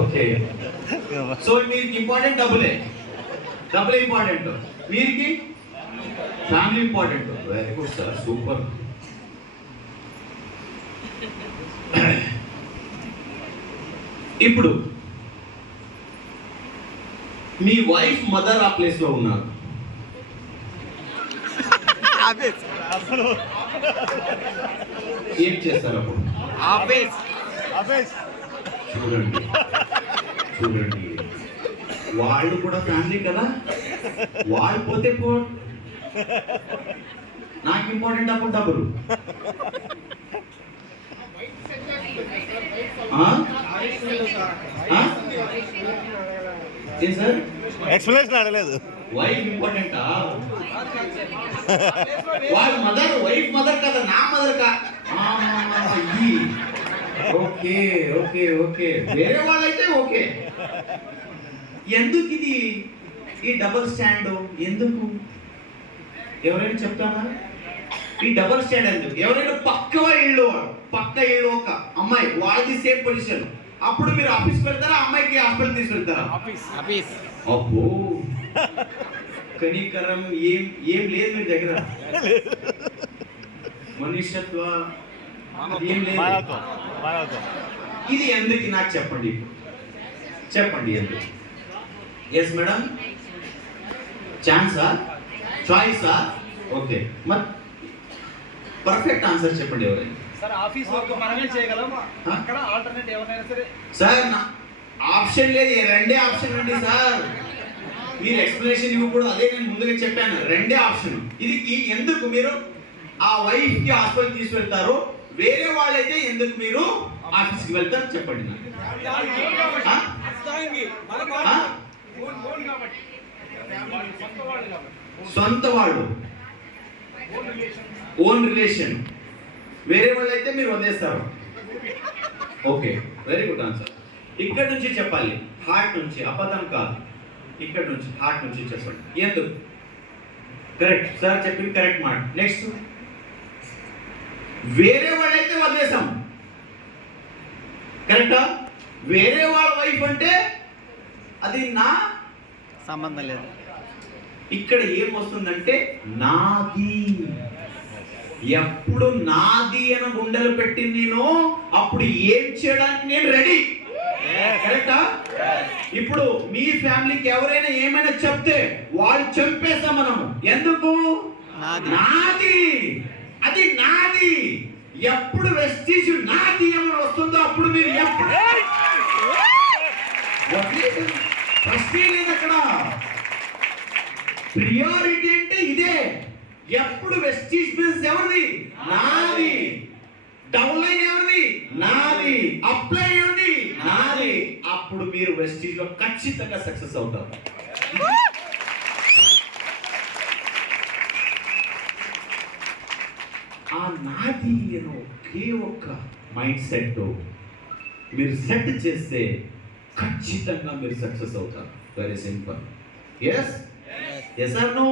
Okay, so మీకు important డబ్బులే important, వీరికి family important. Very good sir, super. ఇప్పుడు మీ వైఫ్ మదర్ ఆ ప్లేస్ లో ఉన్నారు, ఏం చేస్తారు అప్పుడు? చూడండి చూడండి, వాళ్ళు కూడా ఫ్యామిలీ కదా, వాళ్ళు పోతే నాకు ఇంపార్టెంట్ అప్పుడు డబ్బులు. సార్ ఎక్స్ప్లెనేషన్ అడగలేదు. వైఫ్ ఇంపార్టెంటా? వాళ్ళ మదర్, వైఫ్ మదర్ కదా, నా మదర్ కా. ఓకే ఓకే ఓకే, వేరే వాళ్ళైతే ఓకే. ఎందుకు ఇది ఈ డబుల్ స్టాండ్ ఎందుకు? ఎవరైనా చెప్తారా? ఈ డబుల్ స్టాండ్ ఎందుకు? ఎవరైనా పక్క ఇల్లు ఒక అమ్మాయి, వాళ్ళది సేమ్ పొజిషన్, అప్పుడు మీరు ఆఫీస్కి వెళ్తారా, అమ్మాయికి హాస్పిటల్ తీసుకెళ్తారా? అబ్బో, కనికరం ఏం లేదు మీ దగ్గర, మనుష్యత్వ ఏం లేదు. ఇది ఎందుకు నాకు చెప్పండి, ఎందుకు? ఎస్ మేడం, ఛాన్సా, చాయిసా? ఓకే, మరి పర్ఫెక్ట్ ఆన్సర్ చెప్పండి ఎవరైనా. సార్ ఆఫీస్ వర్క్ మనమే చేయగలం, అక్కడ ఆల్టర్నేట్ ఎవరైనా సరే. సార్ ఆప్షన్ లేదు, రెండే ఆప్షన్ అండి సార్. మీరు ఎక్స్ప్లెనేషన్ ఇవ్వకూడదు, అదే నేను ముందుగా చెప్పాను, రెండే ఆప్షన్. ఇది ఎందుకు మీరు ఆ వైఫ్ కి హాస్పిటల్ తీసుకెళ్తారు, వేరే వాళ్ళైతే ఎందుకు మీరు ఆఫీస్కి వెళ్తారు చెప్పండి నాకు. సొంత వాళ్ళు, ఓన్ రిలేషన్, వేరే వాళ్ళు అయితే మీరు వదిలేస్తారు. Okay, very good answer. ఇక్కడ నుంచి చెప్పాలి, హార్ట్ నుంచి, అబద్ధం కాదు. ఇక్కడ నుంచి హార్ట్ నుంచి చెప్పండి ఎందుకు. కరెక్ట్ సార్ చెప్పింది కరెక్ట్ మాట. నెక్స్ట్, వేరే వాళ్ళైతే వదిలేసాం, కరెక్టా? వేరే వాళ్ళ వైఫ్ అంటే అది నా సంబంధం లేదు. ఇక్కడ ఏం వస్తుందంటే నాది. ఎప్పుడు నాది అని గుండెలు పెట్టింది నేను, అప్పుడు ఏం చేయడానికి నేను రెడీ, కరెక్టా? ఇప్పుడు మీ ఫ్యామిలీకి ఎవరైనా ఏమైనా చెప్తే వాళ్ళు చంపేస్తాం మనము, ఎందుకు? నాది, అది నాది. ఎప్పుడు వెస్టీజ్ నాది అని వస్తుందో అప్పుడు మీరు ఎప్పుడు ప్రశ్నే లేదు అక్కడ. ప్రియారిటీ అంటే ఇదే. ఎప్పుడు వెస్టీజ్ బిజినెస్ ఎవరిది? నాది. డౌన్ లైన్ ఎవరిది? నాది. అప్లై ఎవరిది? నాది. అప్పుడు మీరు వెస్టీజ్ లో ఖచ్చితంగా సక్సెస్ అవుతారు. ఆ నాది అని ఒకే ఒక్క మైండ్ సెట్ మీరు సెట్ చేస్తే ఖచ్చితంగా మీరు సక్సెస్ అవుతారు. Very simple. Yes, yes or no?